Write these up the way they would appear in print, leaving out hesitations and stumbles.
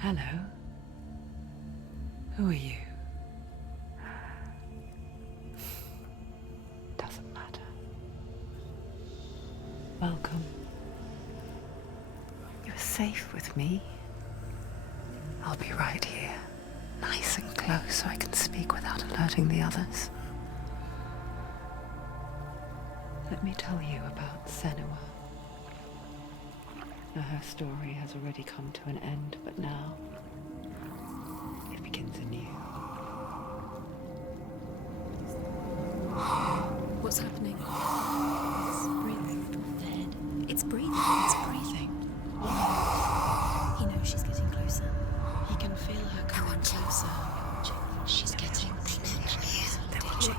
Hello. Who are you? Doesn't matter. Welcome. You're safe with me. I'll be right here, nice and close so I can speak without alerting the others. Let me tell you about Senua. Now, her story has already come to an end, but now it begins anew. What's happening? It's breathing. Dead. It's breathing. It's breathing. He knows she's getting closer. He can feel her coming closer. She's getting closer. They're watching.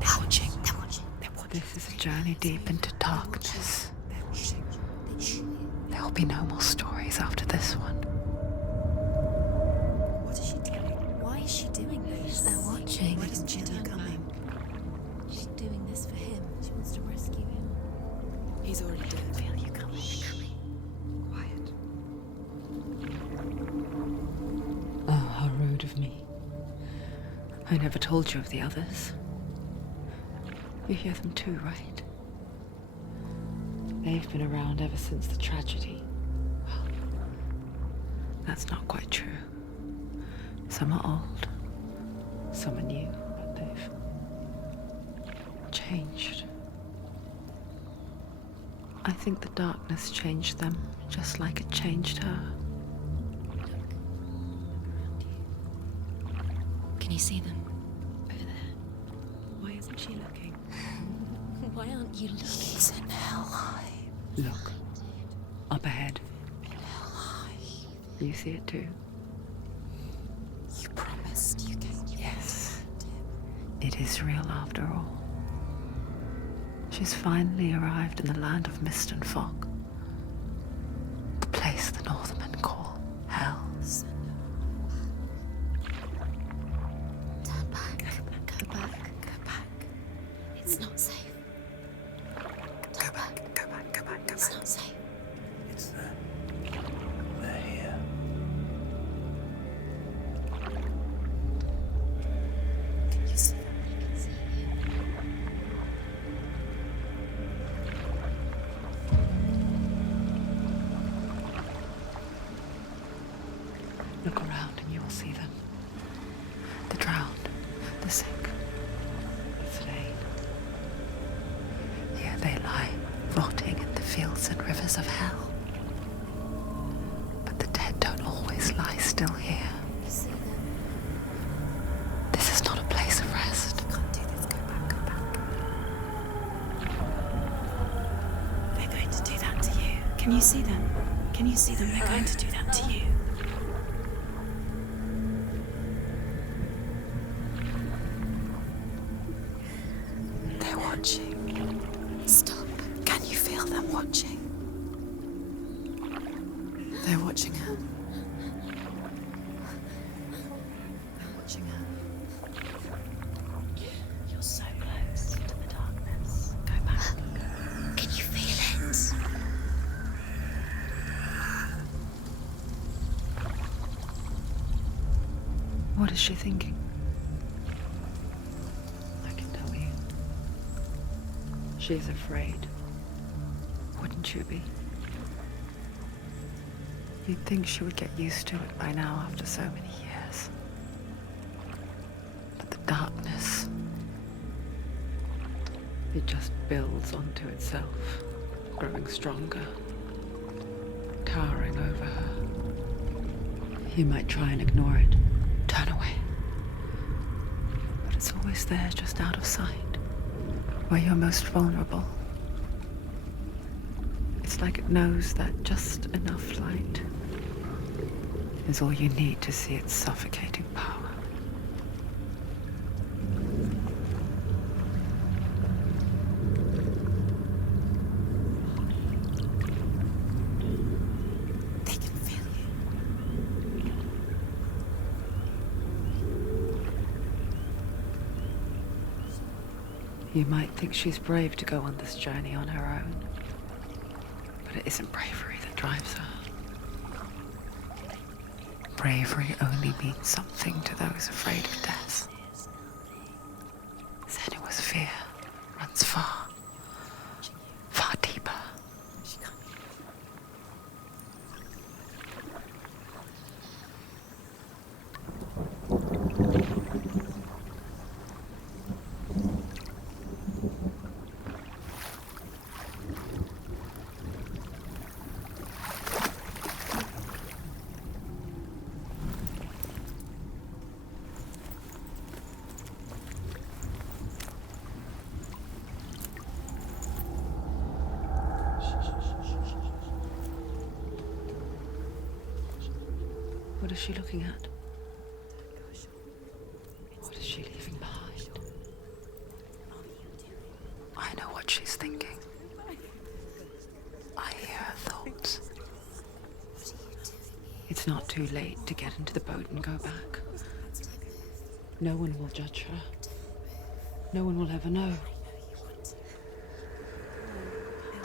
They're watching. They're watching. This is a journey deep into darkness. There will be no more stories after this one. What is she doing? Why is she doing this? They're watching. Why doesn't she turn back? She's doing this for him. She wants to rescue him. He's already dead. I feel you coming. Quiet. Oh, how rude of me. I never told you of the others. You hear them too, right? They've been around ever since the tragedy. Well, that's not quite true. Some are old, some are new, but they've changed. I think the darkness changed them, just like it changed her. Can you see them? Over there. Why isn't she looking? Why aren't you looking? He's in Hellblade. Look, up ahead. You see it too? You promised you came. Yes. It is real after all. She's finally arrived in the land of mist and fog. The place the Northmen call Hell. Turn back. Go back. Go back. It's not safe. Go back. It's not safe. It's them. They're here. You see them? I can see you. Look around and you will see them. The drowned, the sick, the slain. Here they lie, rotting in the fields and rivers of hell. But the dead don't always lie still here. You see them? This is not a place of rest. You can't do this. Go back. Go back. They're going to do that to you. Can you see them? Can you see them? They're going to do that to you. They're watching. Stop. Can you feel them watching? They're watching her. They're watching her. You're so close to the darkness. Go back. Can you feel it? What is she thinking? I can tell you. She's afraid. Wouldn't you be? You'd think she would get used to it by now after so many years. But the darkness, it just builds onto itself, growing stronger, towering over her. You might try and ignore it, turn away. But it's always there, just out of sight, where you're most vulnerable. It's like it knows that just enough light is all you need to see its suffocating power. They can feel you. You might think she's brave to go on this journey on her own, but it isn't bravery that drives her. bravery only means something to those afraid of death. Senua's fear runs far, far deeper. What is she looking at? What is she leaving behind? I know what she's thinking. I hear her thoughts. It's not too late to get into the boat and go back. No one will judge her. No one will ever know.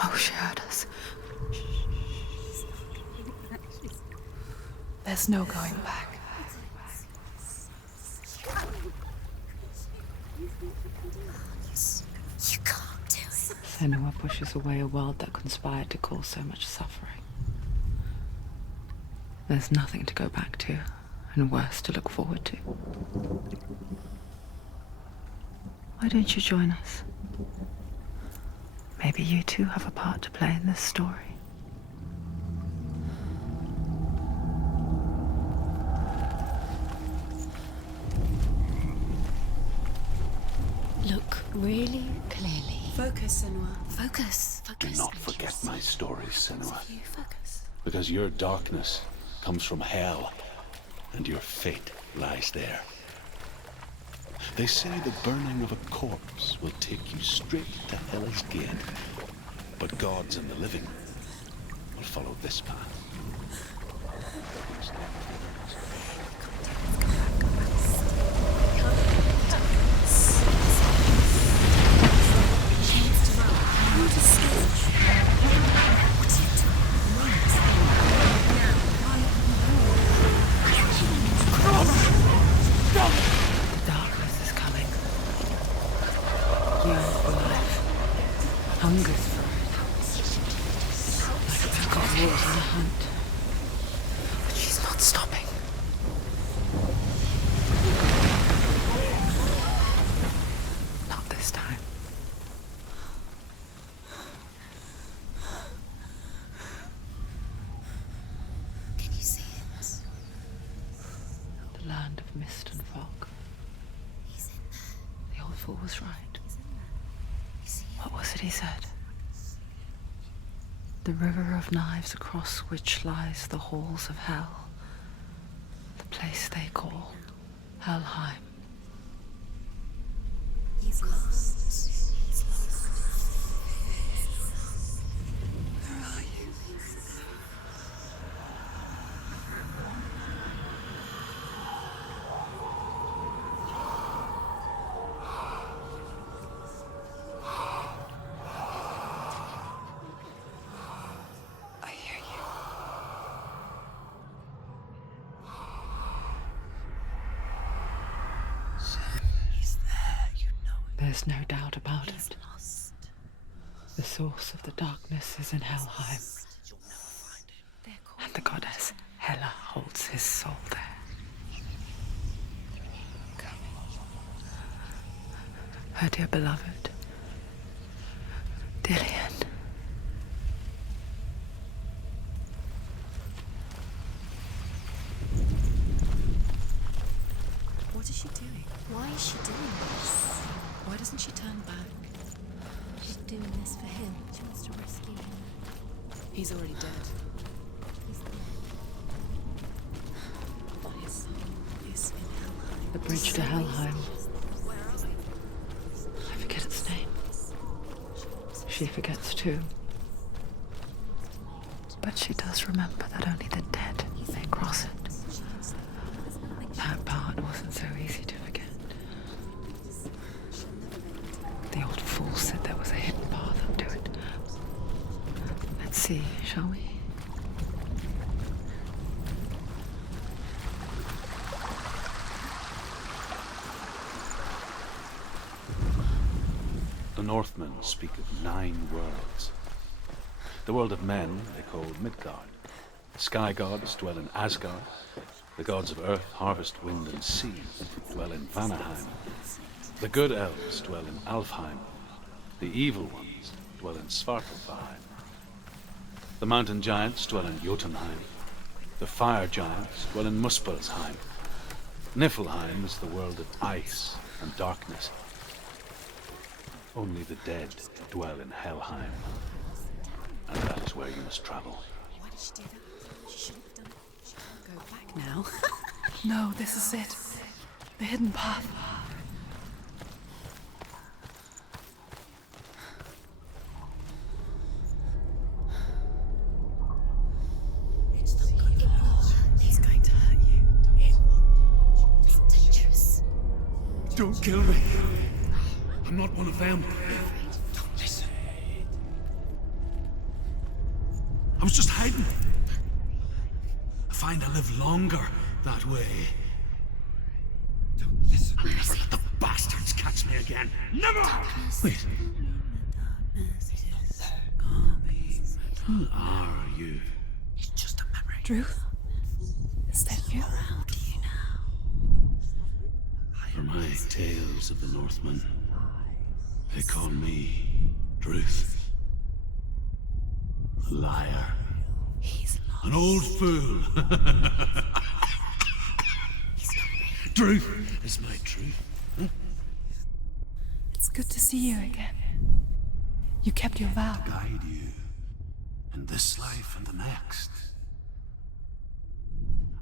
Oh, she heard us. There's no going back. You can't do it. Senua pushes away a world that conspired to cause so much suffering. There's nothing to go back to, and worse to look forward to. Why don't you join us? Maybe you too have a part to play in this story. Look really clearly. Focus, Senua. Focus. Do not forget my stories, Senua. You focus. Because your darkness comes from hell, and your fate lies there. They say the burning of a corpse will take you straight to Hell's Gate. But gods and the living will follow this path. Darkness is coming. Yearns for life. Hungers for it. Like we've got wolves on a hunt. But she's not stopping. Not this time. Can you see it? The land of mist and fog. He's in there. The old fool was right. You see it? What was it he said? The river of knives across which lies the halls of hell. The place they call Helheim. He's lost. He's lost. Where are you? I hear you. He's there, you know it. There's no doubt about He's it. lost. The source of the darkness is in Helheim, You'll never find him. and the goddess Hela holds his soul there. Her dear beloved, Dillian. What is she doing? Why is she doing this? Why doesn't she turn back? She's doing this for him. She wants to rescue him. He's already dead. He's there. But his soul is in Helheim. The bridge to Helheim. I forget its name. She forgets too. But she does remember that only the dead may cross it. That part wasn't so easy to forget. The old fool said there was a hidden path up to it. Let's see, shall we? The Northmen speak of 9 worlds. The world of men they call Midgard. The sky gods dwell in Asgard. The gods of earth, harvest, wind, and sea dwell in Vanaheim. The good elves dwell in Alfheim. The evil ones dwell in Svartalfheim. The mountain giants dwell in Jotunheim. The fire giants dwell in Muspelheim. Niflheim is the world of ice and darkness. Only the dead dwell in Helheim. And that is where you must travel. Why did she do that? She shouldn't have done it. She can't go back now. No, this is it. The hidden path. He's going to hurt you. It's dangerous. Don't kill me. I'm not one of them. Don't listen. I was just hiding. I find I live longer that way. Don't listen. I'll never let the bastards catch me again. Never! Wait. Who are you? It's just a memory. Druth? Is that you? Around you now. For my tales of the Northmen, they call me Druth. A liar. He's lost. An old fool. Truth is my truth. It's good to see you again. You kept your vow. Guide you in this life and the next.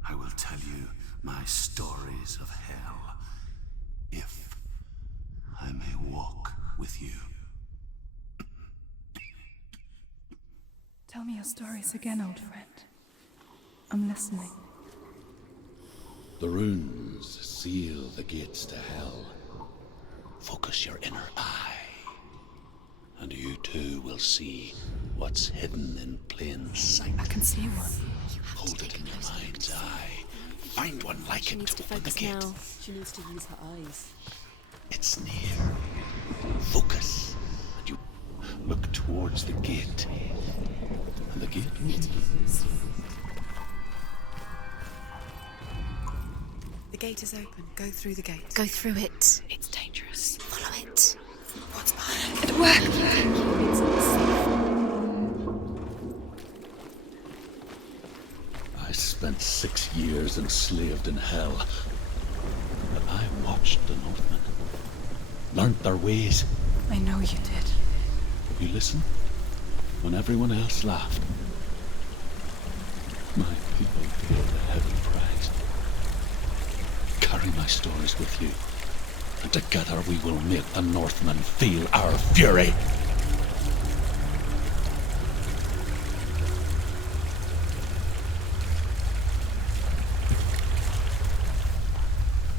I will tell you my stories of hell, if I may walk with you. Tell me your stories again, old friend. I'm listening. The runes seal the gates to hell. Focus your inner eye, and you too will see what's hidden in plain sight. I can see one. Hold it in your mind's eye. Find one like it to open the gate. She needs to use her eyes. It's near. Focus, and you look towards the gate. And the gate opens. The gate is open. Go through the gate. Go through it. It's dangerous. Follow it. What's behind It worked! I spent 6 years enslaved in hell. But I watched the Northmen. Learned their ways. I know you did. You listen when everyone else laughed. My people paid a heavy price. Carry my stories with you, and together we will make the Northmen feel our fury.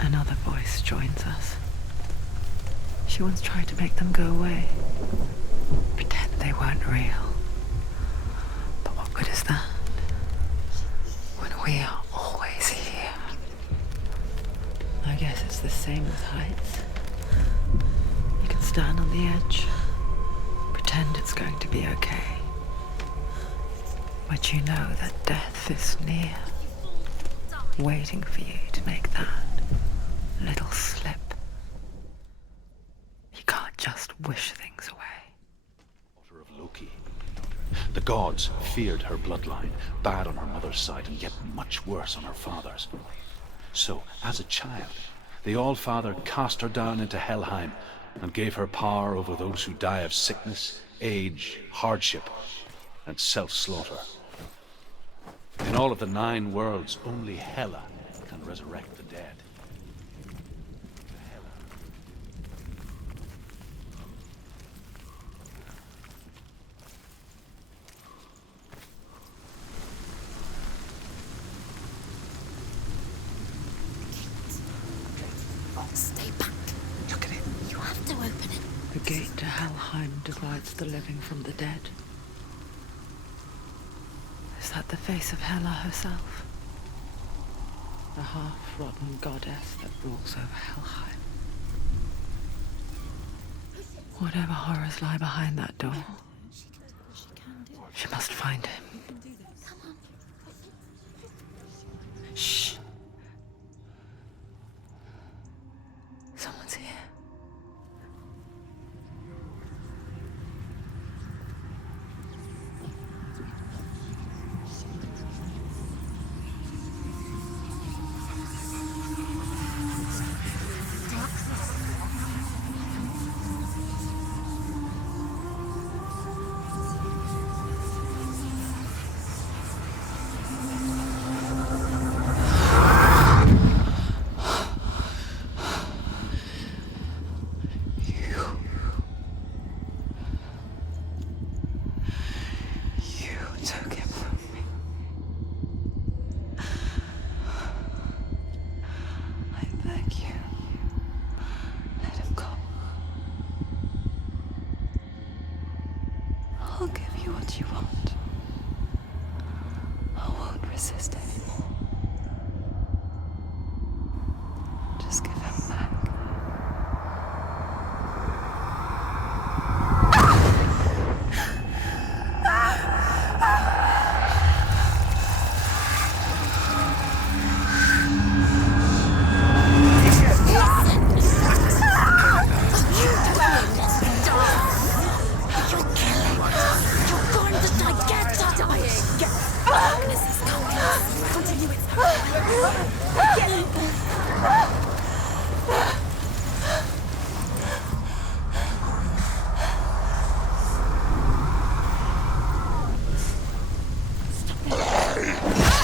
Another voice joins us. She once tried to make them go away. Pretend they weren't real. But what good is that? When we are always here. I guess it's the same with heights. You can stand on the edge, pretend it's going to be okay. But you know that death is near, waiting for you to make that little slip. You can't just wish things away. Daughter of Loki. The gods feared her bloodline, bad on her mother's side, and yet much worse on her father's. So, as a child, the All-Father cast her down into Helheim and gave her power over those who die of sickness, age, hardship, and self-slaughter. In all of the 9 worlds, only Hela can resurrect the dead. Stay back. Look at it. You have to open it. The gate to Helheim divides the living from the dead. Is that the face of Hela herself? The half-rotten goddess that rules over Helheim. Whatever horrors lie behind that door, She can do it. she must find him. You can do this. Come on. Shh. Someone's here. You took him from me. I beg you, let him go. I'll give you what you want. I won't resist anymore. Just give him back.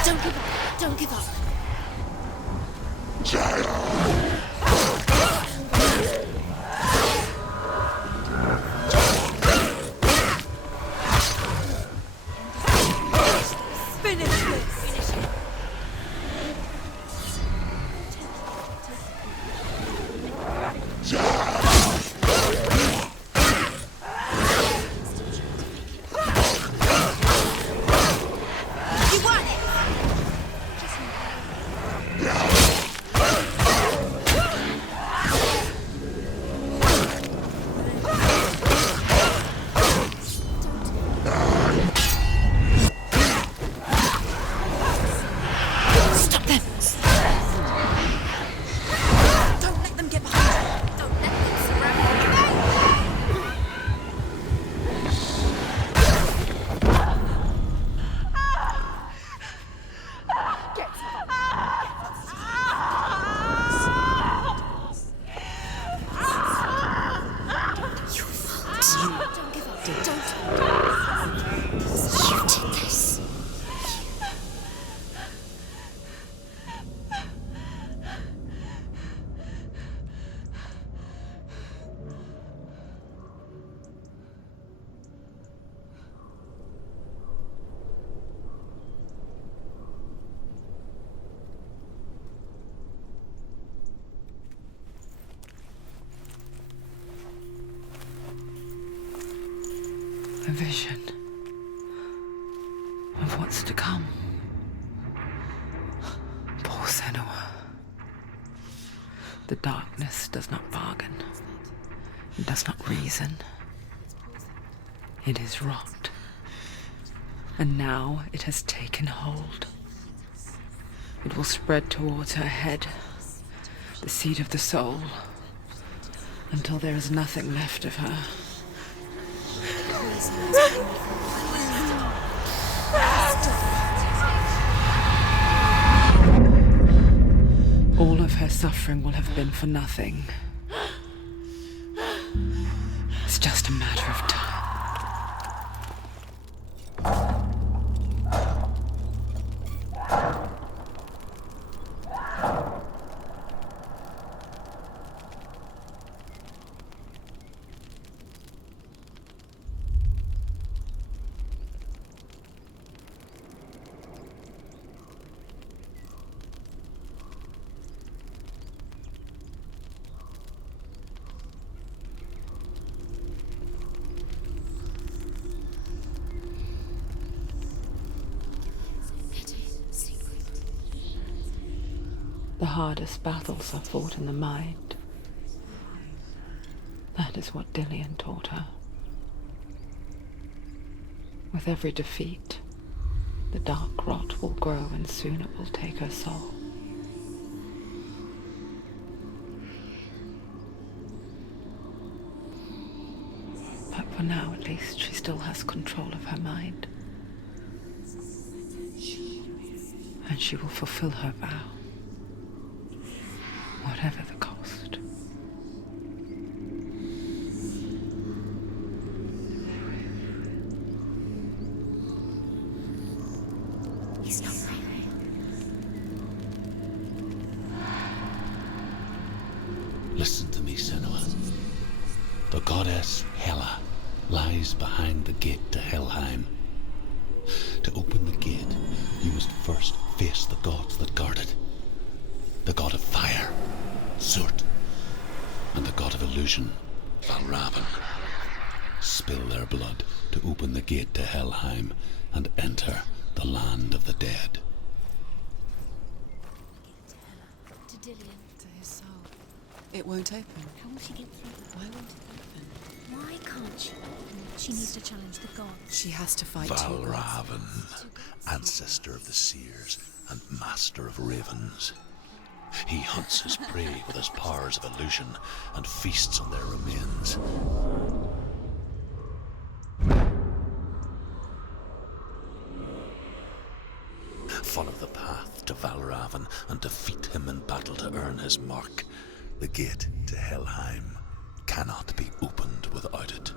Don't give up. Don't give up. Finish this! You won it. Stop them. Don't let them get behind you! Don't let them surround you! Don't give up. Don't. You did this. A vision of what's to come. Poor Senua. The darkness does not bargain. It does not reason. It is rot. And now it has taken hold. It will spread towards her head, the seat of the soul, until there is nothing left of her. All of her suffering will have been for nothing. It's just a matter of time. The hardest battles are fought in the mind. That That is what Dillian taught her. With every defeat, the dark rot will grow and soon it will take her soul. But for now, at least, she still has control of her mind. And she will fulfill her vow, whatever the cost. He's not right. Listen to me, Senua. The goddess Hela lies behind the gate to Helheim. To open the gate, you must first face the gods that guard it. The god of fire, Surt, and the god of illusion, Valravn. Spill their blood to open the gate to Helheim and enter the land of the dead. To Dillian. To his soul. It won't open. How will she get through? Why won't it open? Why can't she? She needs to challenge the gods. She has to fight two gods. Valravn, ancestor of the seers and master of ravens. He hunts his prey with his powers of illusion and feasts on their remains. Follow the path to Valravn and defeat him in battle to earn his mark. The gate to Helheim cannot be opened without it.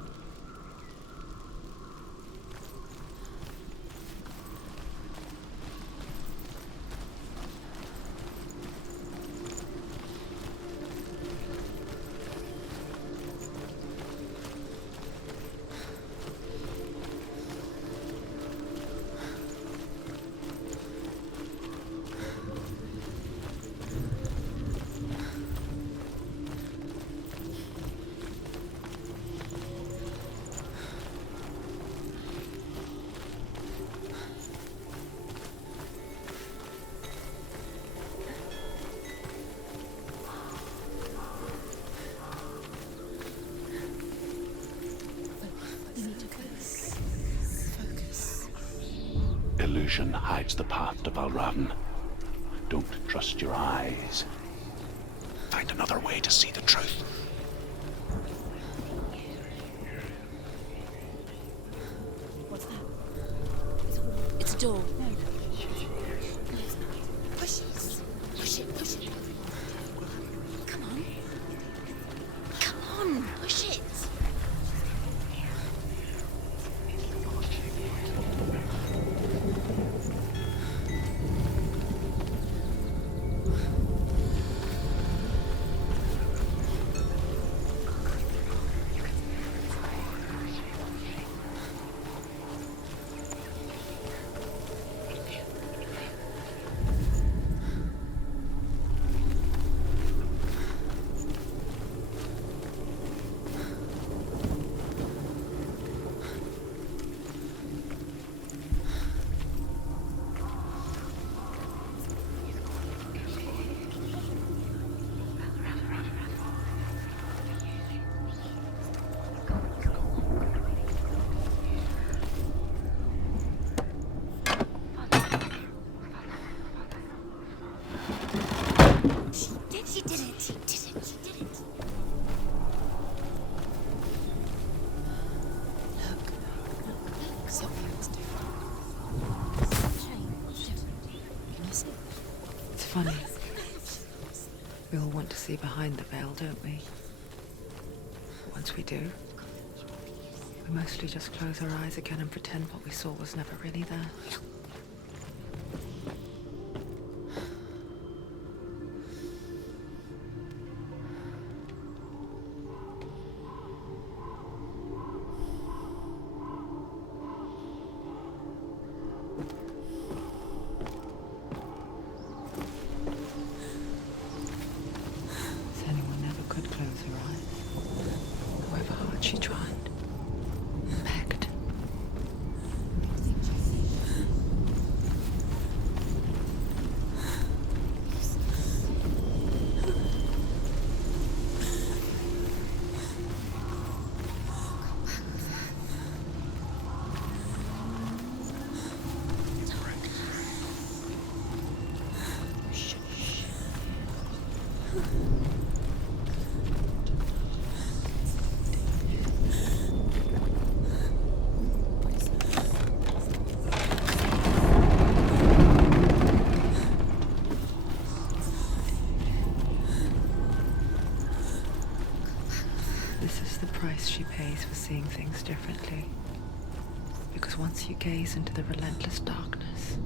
Illusion hides the path to Valravn. Don't trust your eyes. Find another way to see the truth. What's that? It's a door. No. Push it. Push it. Push it. Come on. Come on. Push it. She did it. She did it. She did it. Look, something's different. Can you see? It's funny. We all want to see behind the veil, don't we? Once we do, we mostly just close our eyes again and pretend what we saw was never really there. Senua never could close her eyes, however hard she tried, begged. days for seeing things differently. Because once you gaze into the relentless darkness,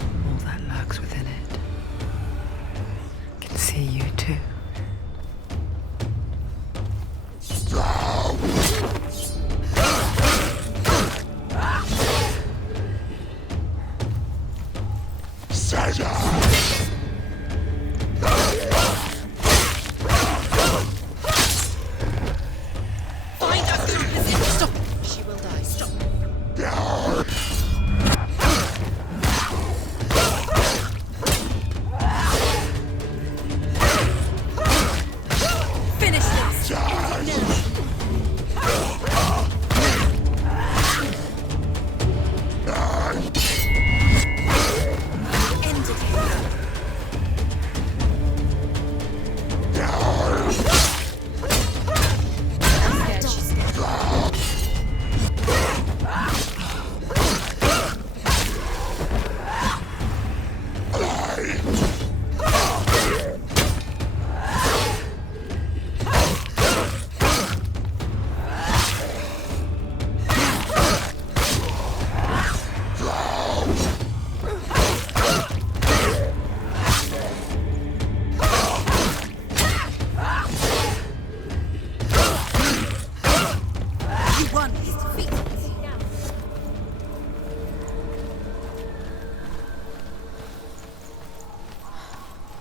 all that lurks within it can see you too.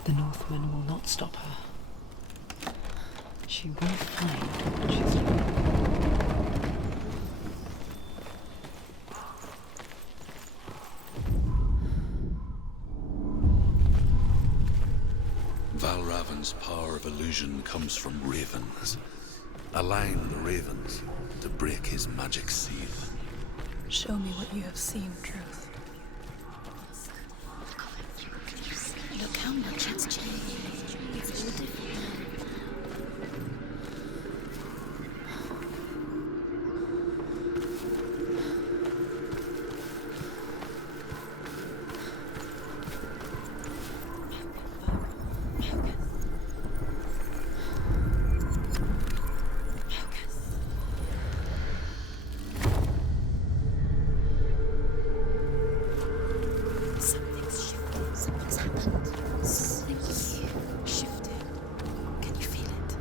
The Northmen will not stop her. She will find what she's looking for. Valravan's power of illusion comes from ravens. Align the ravens to break his magic seal. Show me what you have seen, Truth. Look how much it's changed. It's all different. Something's happened. Something's shifted. Can you feel it?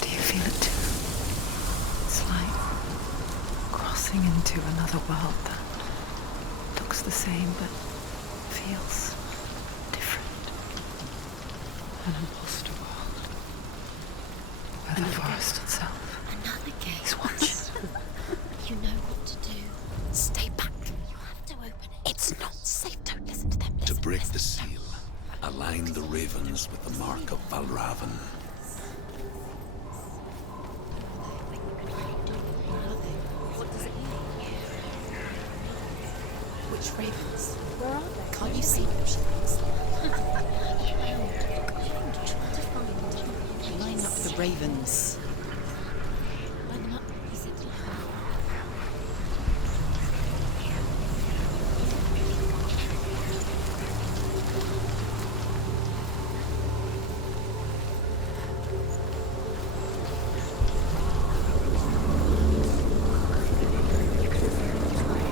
Do you feel it too? It's like crossing into another world that looks the same but feels different. An imposter world where the forest itself Another gate. is watching. You know what to do. Stay back. You have to open it. It's not safe. Don't listen to them. To Listen, break listen. the seal, align the ravens with the mark of Valravan. What does it mean? Which ravens? Where are they? Can't you see them? She thinks. Line up the ravens. Line them up. He said to line them up.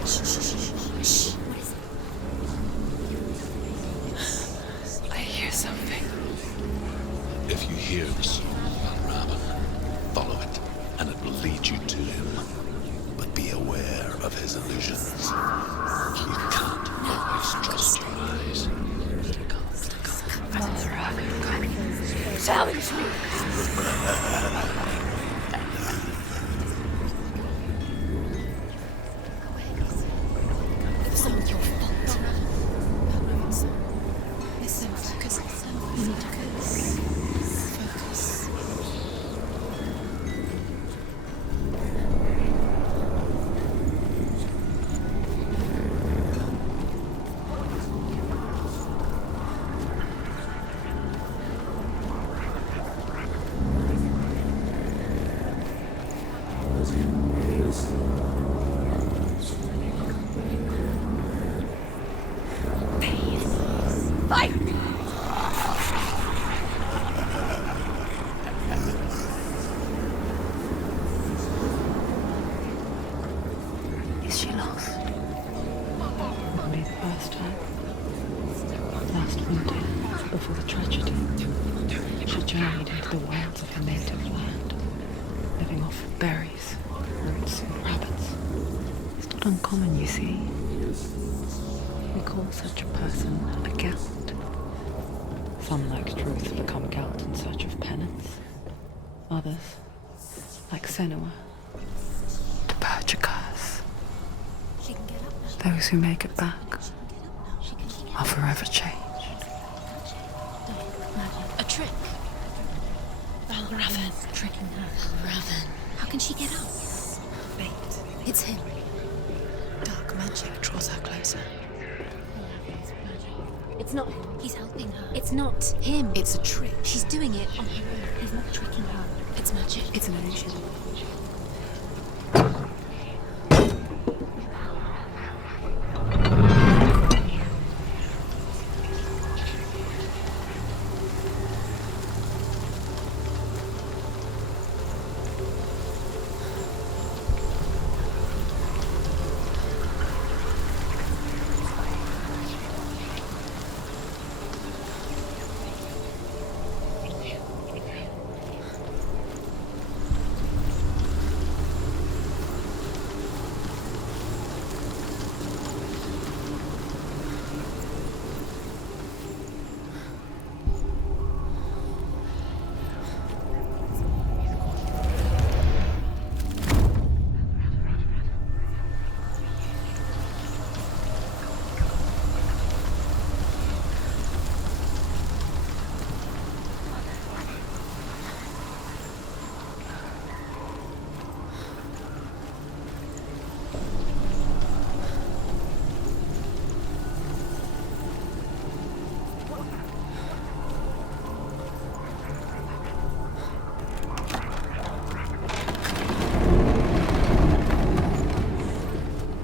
Shh, shh, shh, shh. What is it? I hear something. If you hear the soul of Valravan, follow it, and it will lead you to him. But be aware of his illusions. You can't always trust your eyes. Challenge me! It's all your fault. Listen, focus. You need to focus. Focus. Is she lost? Only the first time. Last winter, before the tragedy, she journeyed into the wilds of her native land, living off berries, roots, and rabbits. It's not uncommon, you see. We call such a person a Gelt. Some, like Truth, become Gelt in search of penance. Others, like Senua, to purge a curse. She can get up now. Those who make it back She can get are forever changed. A trick. Raven. Tricking her. Raven. How can she get up? Fate. It's him. Dark magic draws her closer. It's not him. He's helping her. It's not him. It's a trick. She's doing it on her own. He's not tricking her. It's magic. It's an illusion.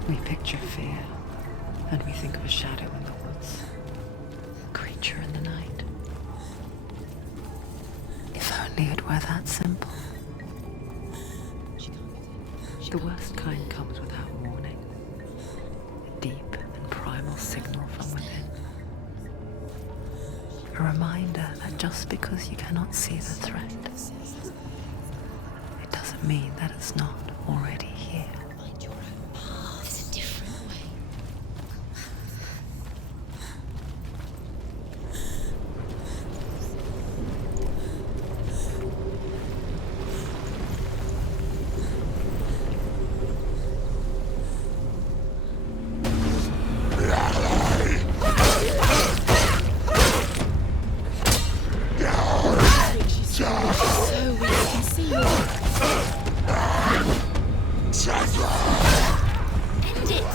We picture fear, and we think of a shadow in the woods, a creature in the night. If only it were that simple. The worst kind comes without warning, a deep and primal signal from within. A reminder that just because you cannot see the threat, it doesn't mean that it's not already here. Find your own path. There's a different way. So we can see you. End it!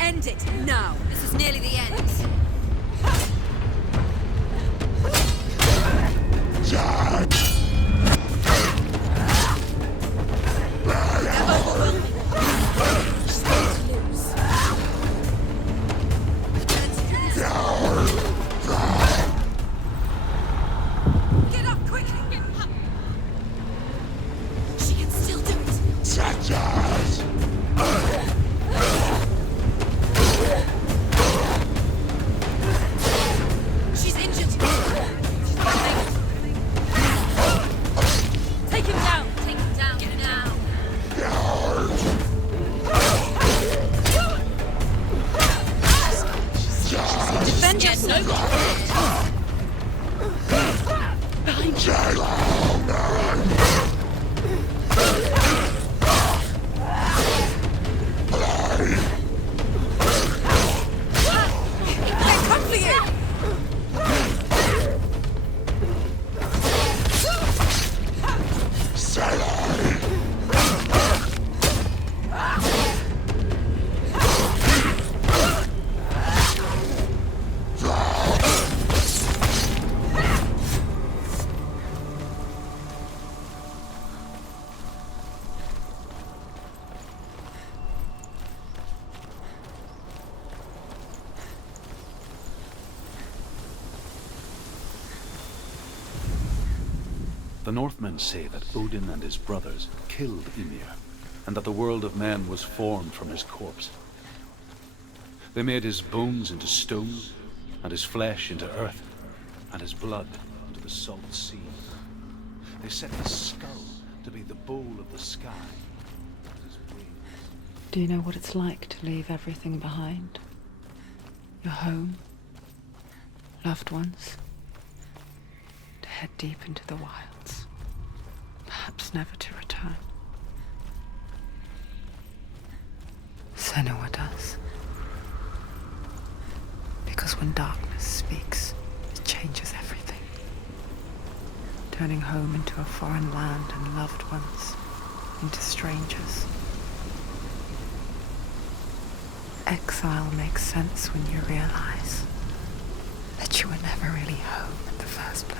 End it now. This is nearly the end. Get up quickly! She can still do it. The Northmen say that Odin and his brothers killed Ymir, and that the world of men was formed from his corpse. They made his bones into stone, and his flesh into earth, and his blood into the salt sea. They set his skull to be the bowl of the sky. And his brains. Do you know what it's like to leave everything behind? Your home, loved ones, to head deep into the wilds, perhaps never to return. Senua does. Because when darkness speaks, it changes everything, turning home into a foreign land and loved ones into strangers. Exile makes sense when you realize that you were never really home in the first place.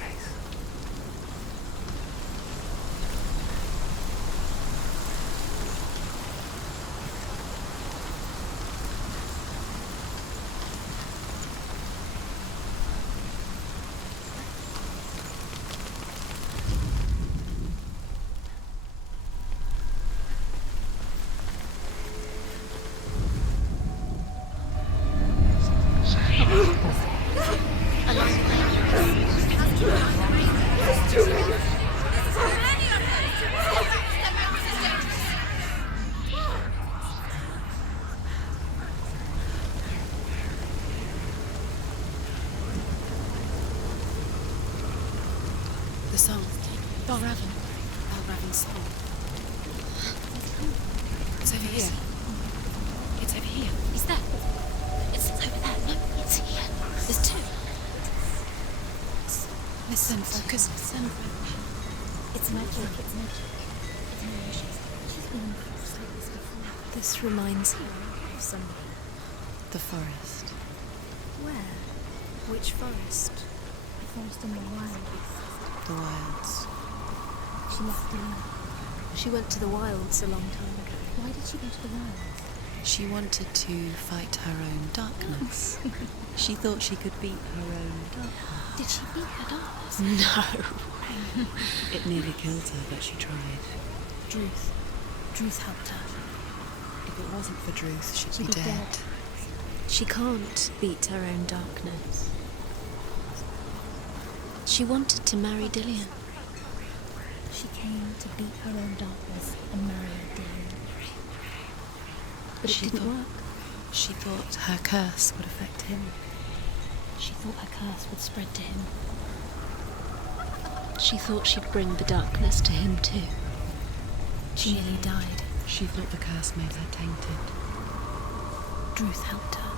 The song. Balraven's song. It's over here. It's over here. Is that? It's over there. No, it's here. There's two. Listen, focus. Listen. It's magic. It's magic. She's been in forest like this before. This reminds her of somebody. The forest. Where? Which forest? The forest in the wilds. The wilds. She left alone. She went to the wilds a long time ago. Why did she go to the wilds? She wanted to fight her own darkness. She thought she could beat her own darkness. Did she beat her darkness? No. It nearly killed her, but she tried. Druth helped her. If it wasn't for Druth, she'd She'd be be dead. dead. She can't beat her own darkness. She wanted to marry Dillion. She came to beat her own darkness and marry Dillion. But it didn't work. She thought her curse would affect him. She thought her curse would spread to him. She thought she'd bring the darkness to him too. She nearly died. She thought the curse made her tainted. Druth helped her.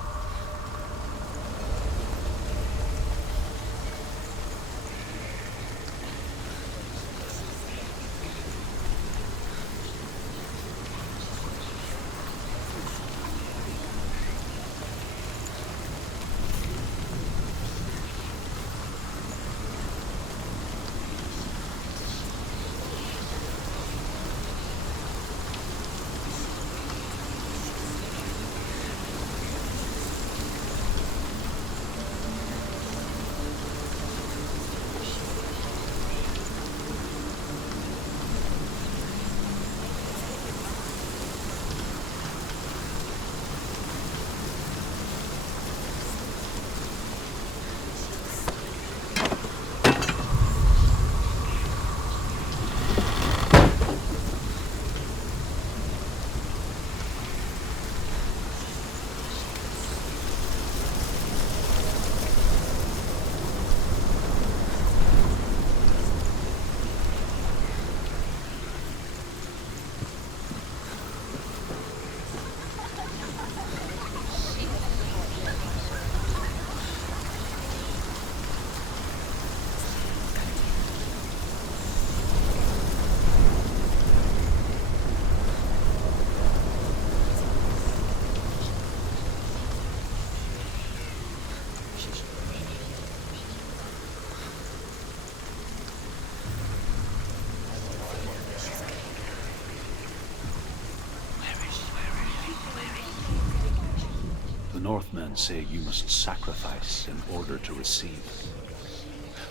The Northmen say you must sacrifice in order to receive.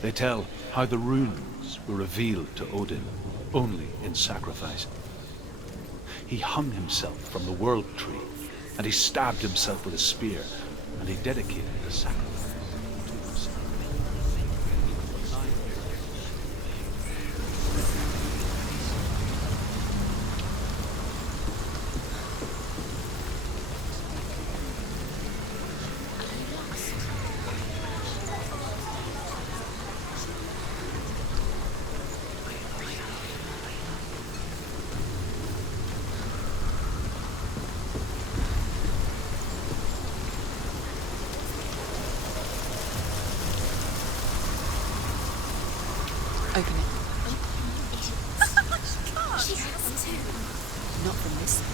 They tell how the runes were revealed to Odin only in sacrifice. He hung himself from the world tree, and he stabbed himself with a spear, and he dedicated the sacrifice to himself. Open it. She has to. Not from this side.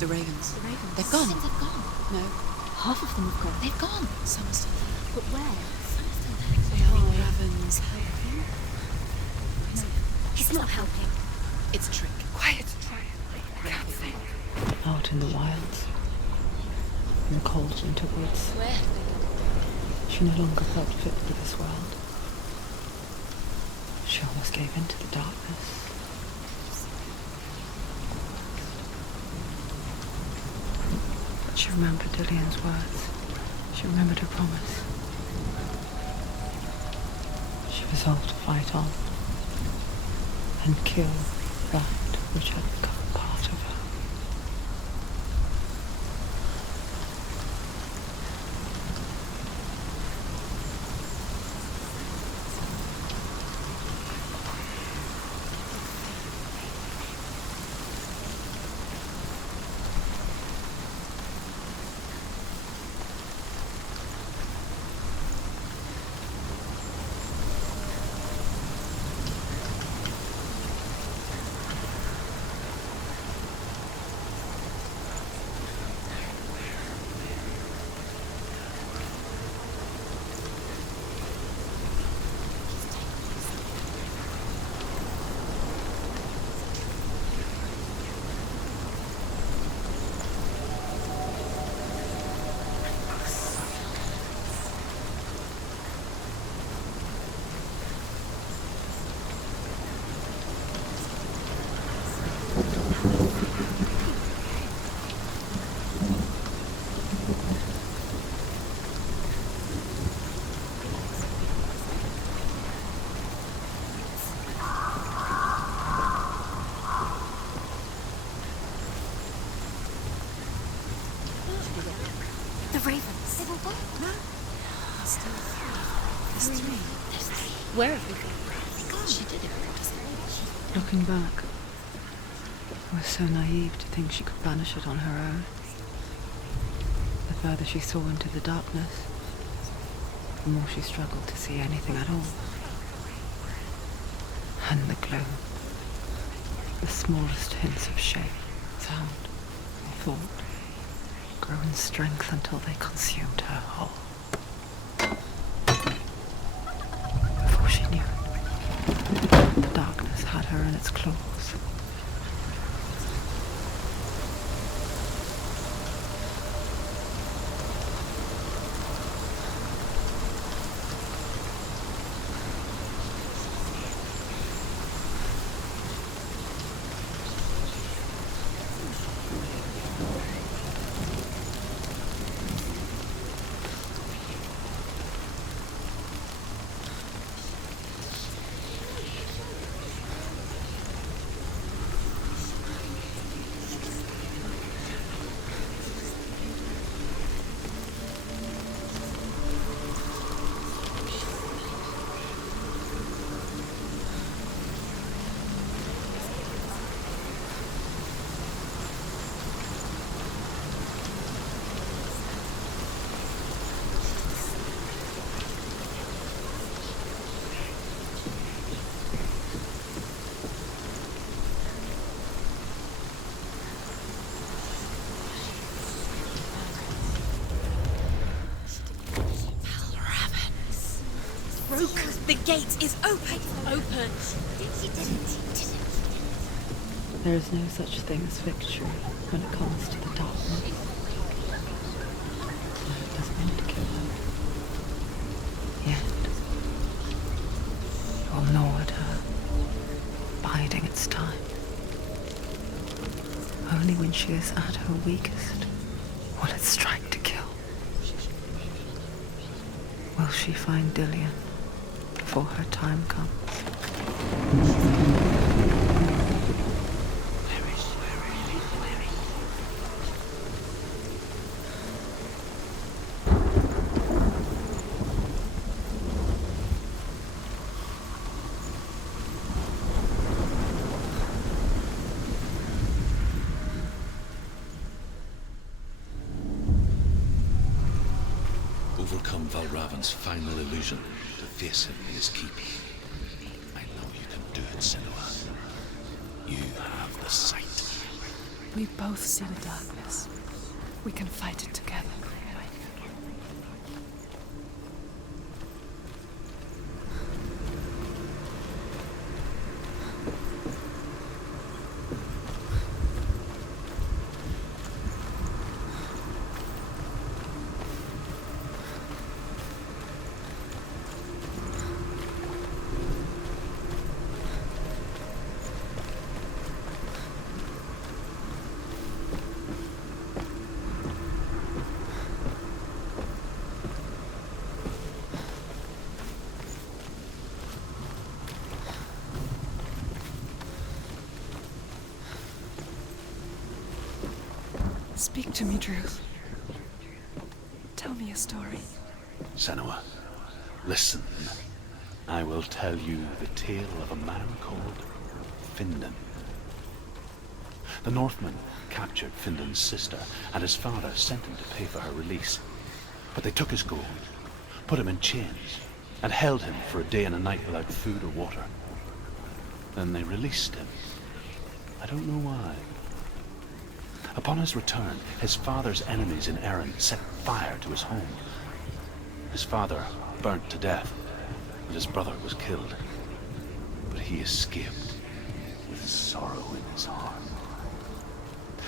The ravens. The ravens. They've gone. They've gone. No. Half of them have gone. They've gone. Some are still there. But where? Some are still They there. are ravens helping. No, he's not helping. It's a trick. Quiet. I can't think. Out in the wilds, in the cold winter woods, Where have they gone? she no longer felt fit for this world. She almost gave in to the darkness. But she remembered Dillian's words. She remembered her promise. She resolved to fight on and kill that which had become part of her. The ravens. They've all gone. No. There's still three. There's three. There's three. Where have they gone? They've gone. She did it. Looking back, I was so naive to think she could banish it on her own. The further she saw into the darkness, the more she struggled to see anything at all. And the gloom, the smallest hints of shape, sound, or thought, grew grow in strength until they consumed her whole. Before she knew it, the darkness had her in its claws. The gate is open! Open! There is no such thing as victory when it comes to the darkness. And it does not kill her. Yet, it will gnaw at her, biding its time. Only when she is at her weakest will it strike to kill. Will she find Dillion before her time comes? Overcome Valravan's final illusion to face him in his keep. I know you can do it, Senua. You have the sight. We both see the darkness. We can fight it together. Speak to me, Druth. Tell me a story. Senua, listen. I will tell you the tale of a man called Findan. The Northmen captured Findan's sister, and his father sent him to pay for her release. But they took his gold, put him in chains, and held him for a day and a night without food or water. Then they released him. I don't know why. Upon his return, his father's enemies in Erin set fire to his home. His father burnt to death, and his brother was killed. But he escaped with sorrow in his heart.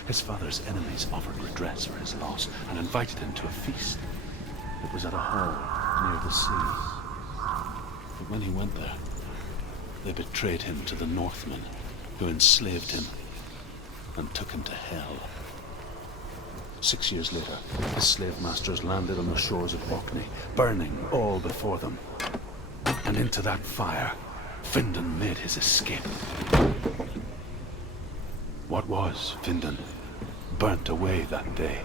His father's enemies offered redress for his loss and invited him to a feast. It was at a hall near the sea. But when he went there, they betrayed him to the Northmen, who enslaved him and took him to hell. 6 years later, his slave masters landed on the shores of Orkney, burning all before them. And into that fire, Findan made his escape. What was Findan burnt away that day.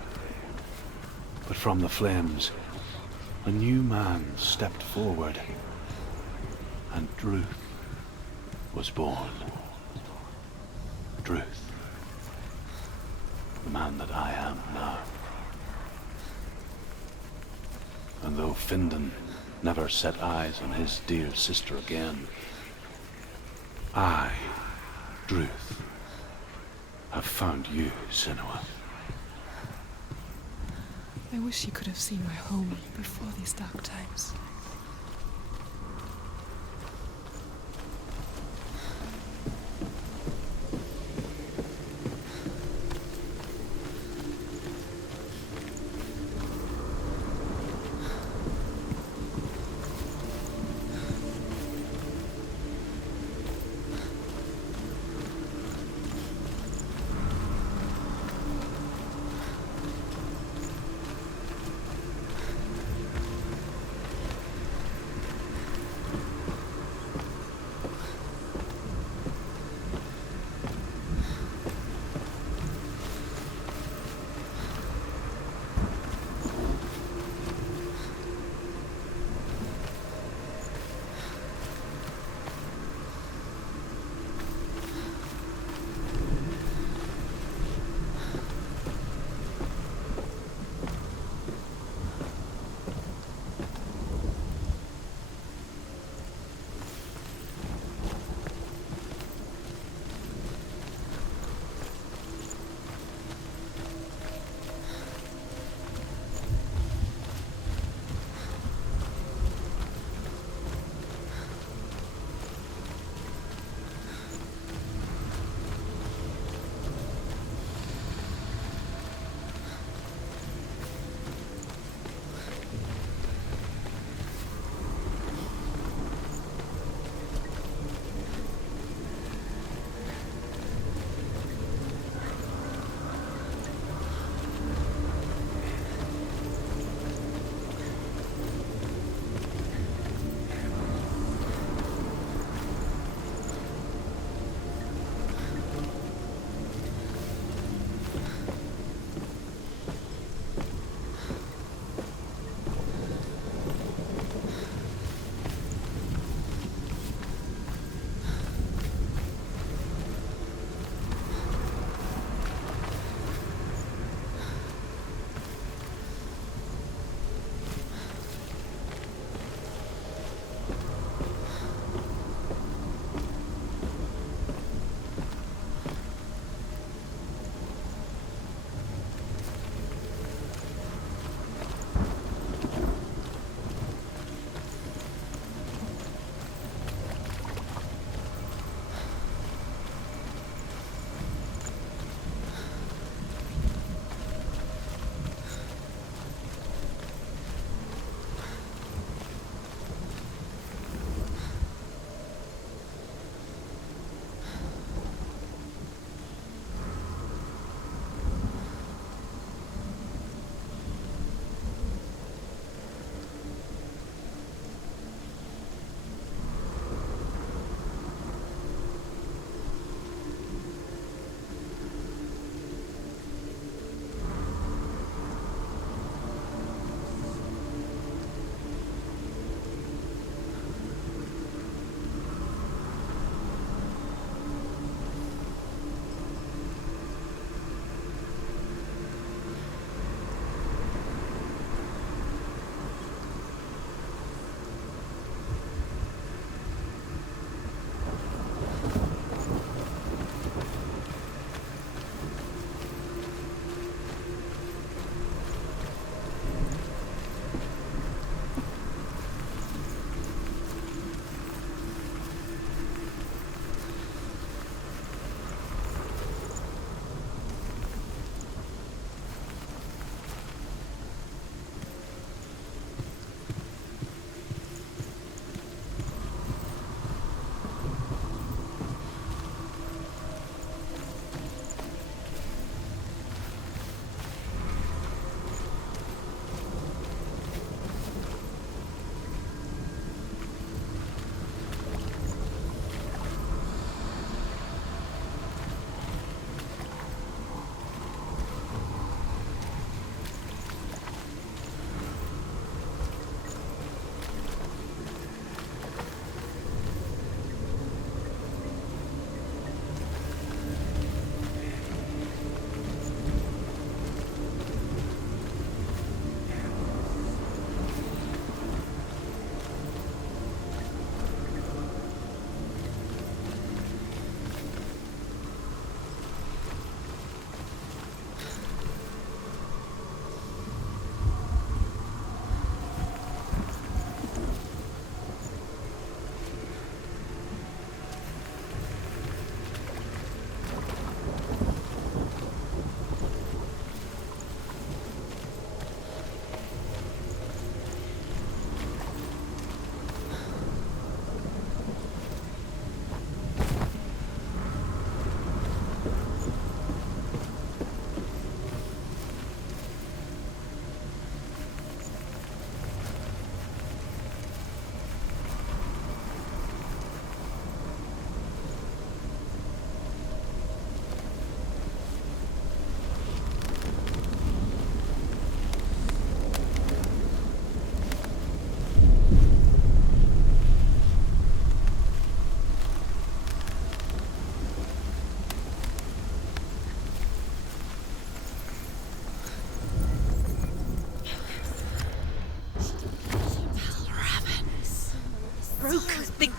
But from the flames, a new man stepped forward, and Druth was born. Druth. The man that I am now. And though Findan never set eyes on his dear sister again, I, Druth, have found you, Senua. I wish you could have seen my home before these dark times.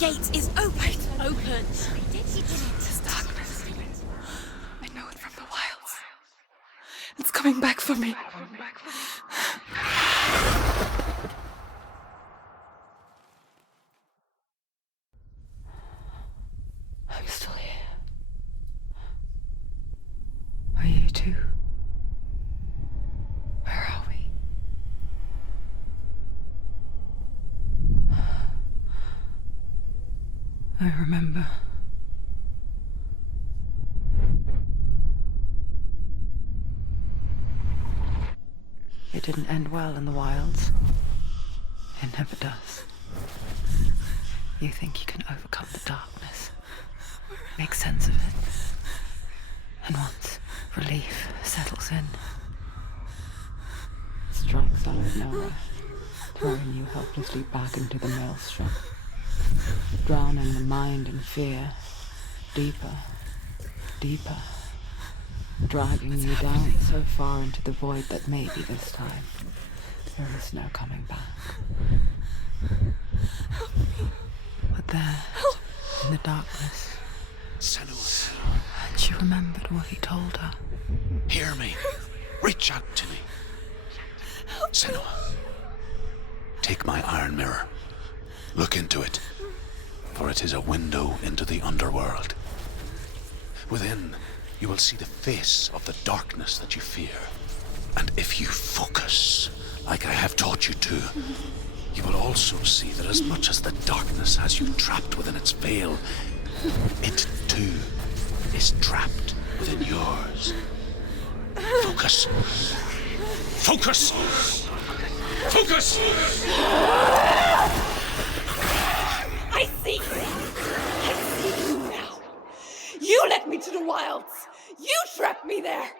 gate is open. Open. This darkness. I know it from the wilds. It's coming back for me. I'm still here. Are you too? Where are we? I remember. It didn't end well in the wilds. It never does. You think you can overcome the darkness, make sense of it, and once relief settles in, it strikes out of nowhere, throwing you helplessly back into the maelstrom, drowning the mind in fear, deeper, deeper, dragging you down so far into the void that maybe this time there is no coming back. But there, in the darkness, Senua, and she remembered what he told her. hear me. Reach out to me. Senua, take my iron mirror. Look into it, for it is a window into the underworld. Within, you will see the face of the darkness that you fear. And if you focus, like I have taught you to, you will also see that as much as the darkness has you trapped within its veil, it too is trapped within yours. Focus. Focus! Focus! I see you. I see you now. You led me to the wilds. You trapped me there.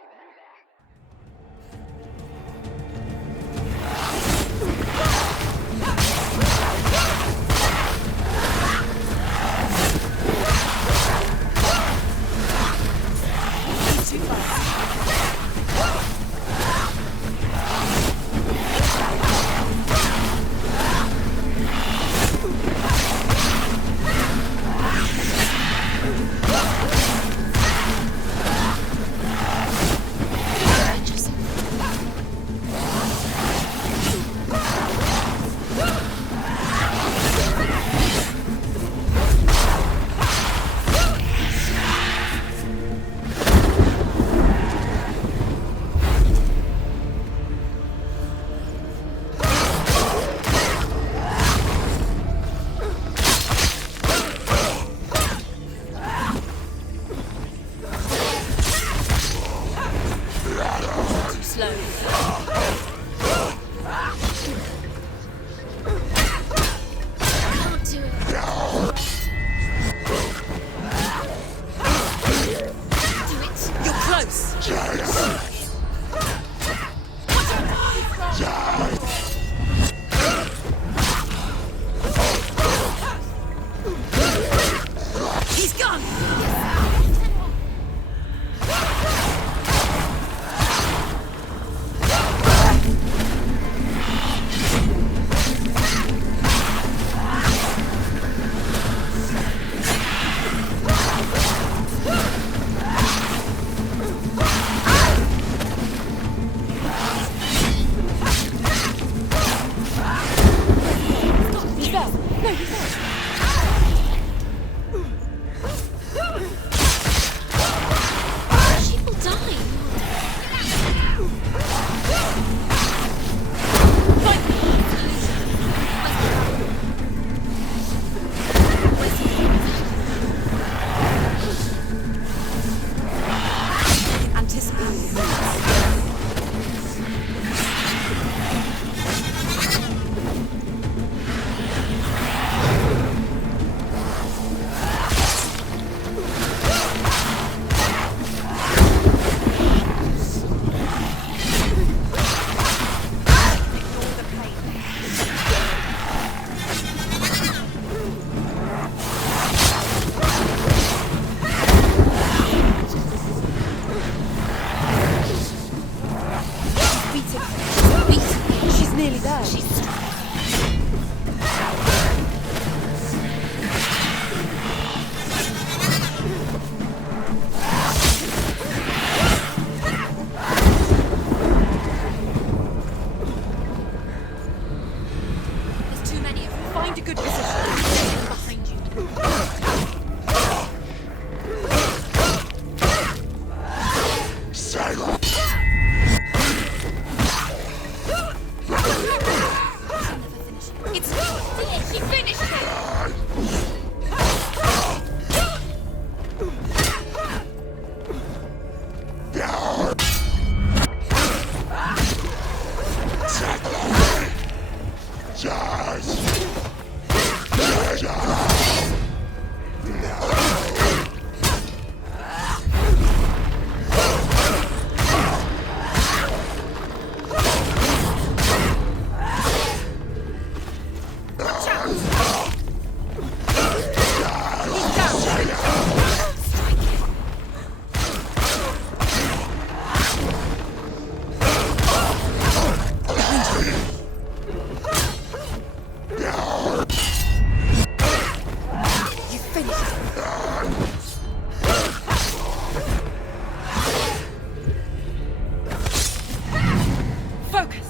Focus!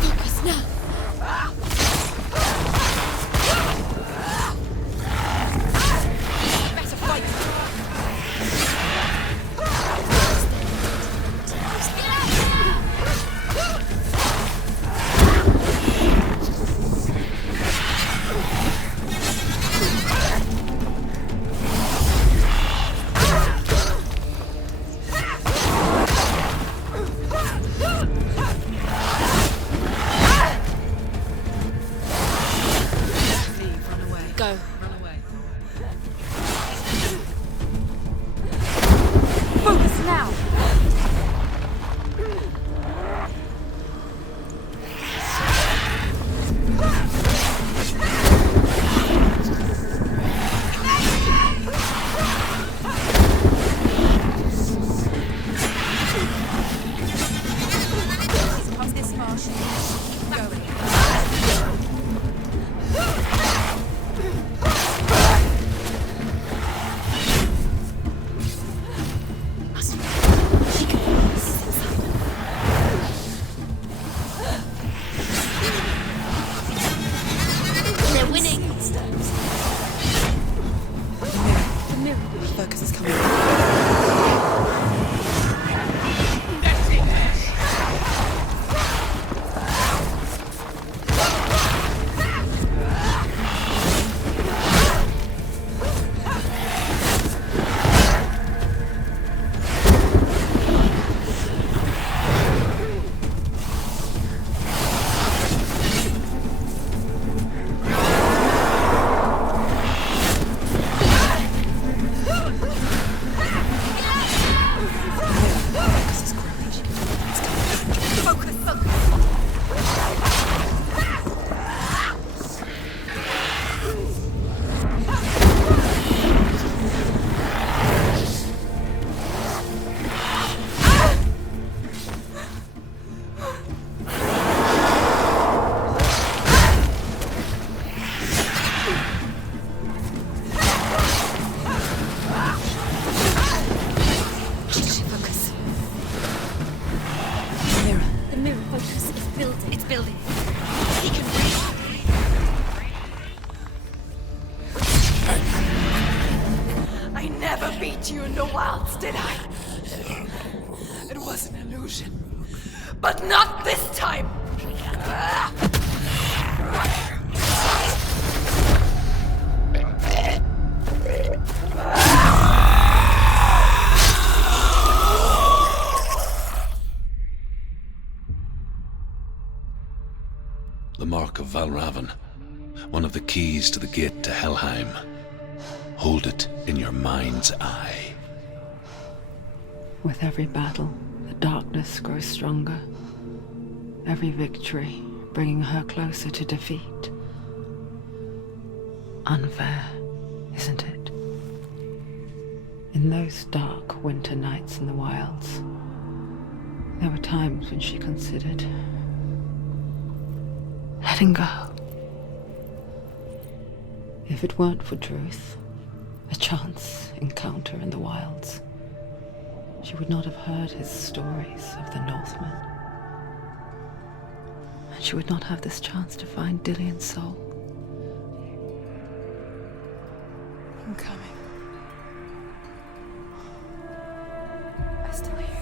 Focus now. Better fight! Go. Run away. Focus now. Past this marsh. Keep going. She can feel this. They're winning. The mirror. Focus is coming. Focus is growing. It's coming. Focus. Focus. Mirror. The mirror focus is building. It's building. He can breathe. I never beat you in the wilds, did I? It was an illusion. But not this time! The Mark of Valravan, one of the keys to the gate to Helheim. Hold it in your mind's eye. With every battle, the darkness grows stronger. Every victory bringing her closer to defeat. Unfair, isn't it? In those dark winter nights in the wilds, there were times when she considered letting go. If it weren't for Druth, a chance encounter in the wilds, she would not have heard his stories of the Northmen. And she would not have this chance to find Dillion's soul. I'm coming. I still hear you.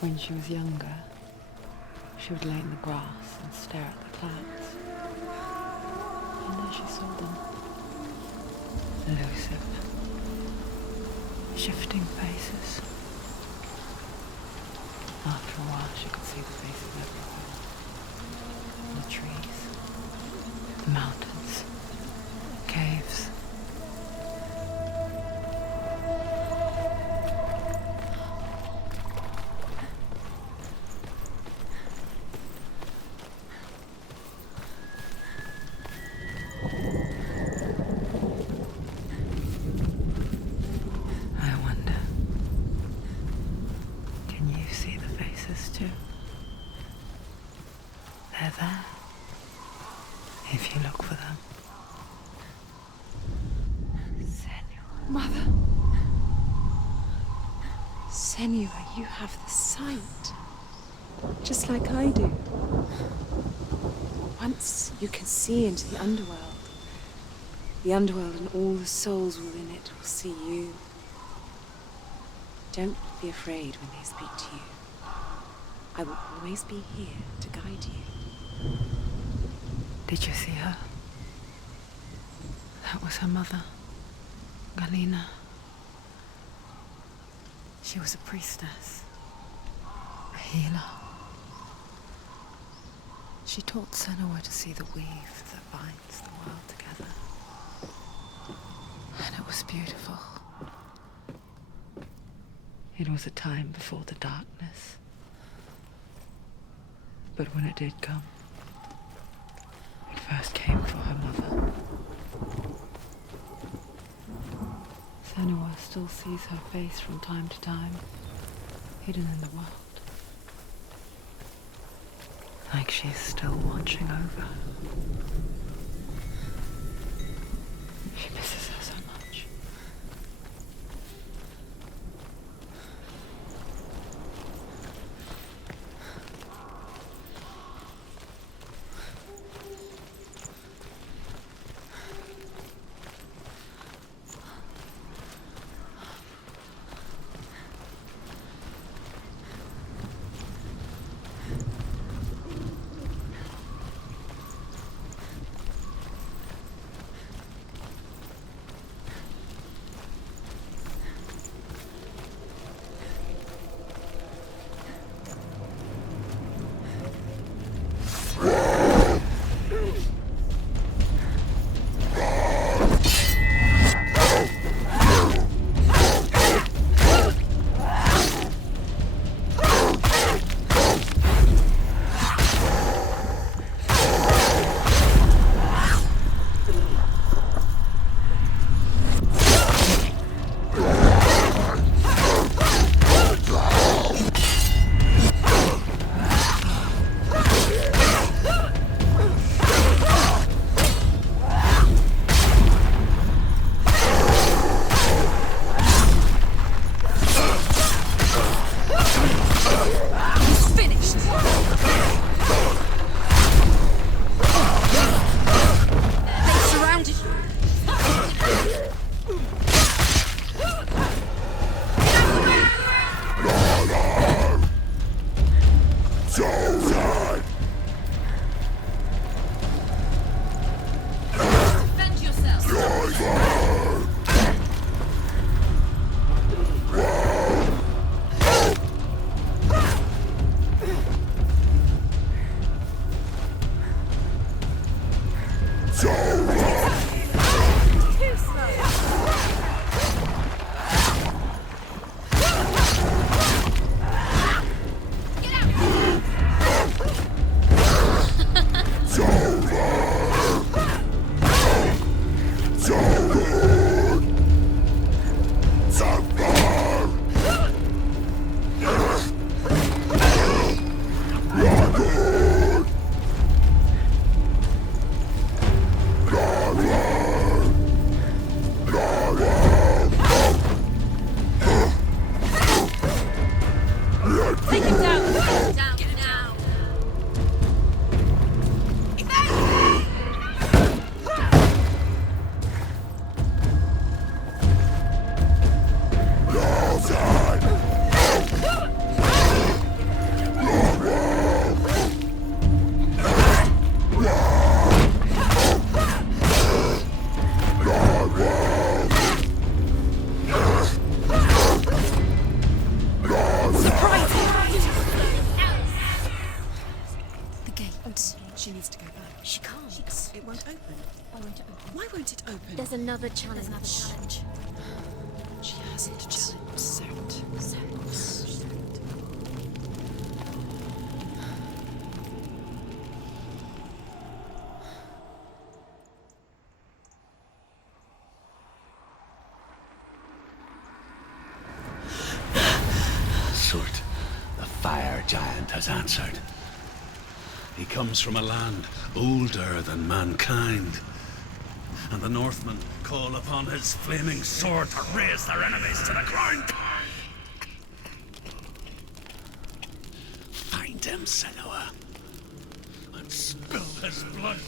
When she was younger, she would lay in the grass and stare at the clouds. And then she saw them. Elusive. Shifting faces. After a while, she could see the faces everywhere. The trees, the mountains, caves. I wonder, can you see the faces too? They're there, if you look for them. Senua. Mother. Senua, you have the sight. Just like I do. Once you can see into the underworld and all the souls within it will see you. Don't be afraid when they speak to you. I will always be here to guide you. Did you see her? That was her mother, Galina. She was a priestess, a healer. She taught Senua to see the weave that binds the world together. And it was beautiful. It was a time before the darkness. But when it did come, it first came for her mother. Senua still sees her face from time to time, hidden in the world. Like she's still watching over her. She misses her so much. open? I want to open. Why won't it open? There's another challenge. She hasn't challenged Sect. Surt, the fire giant has answered. He comes from a land older than mankind, and the Northmen call upon his flaming sword to raze their enemies to the ground. Find him, Senua, and spill his blood.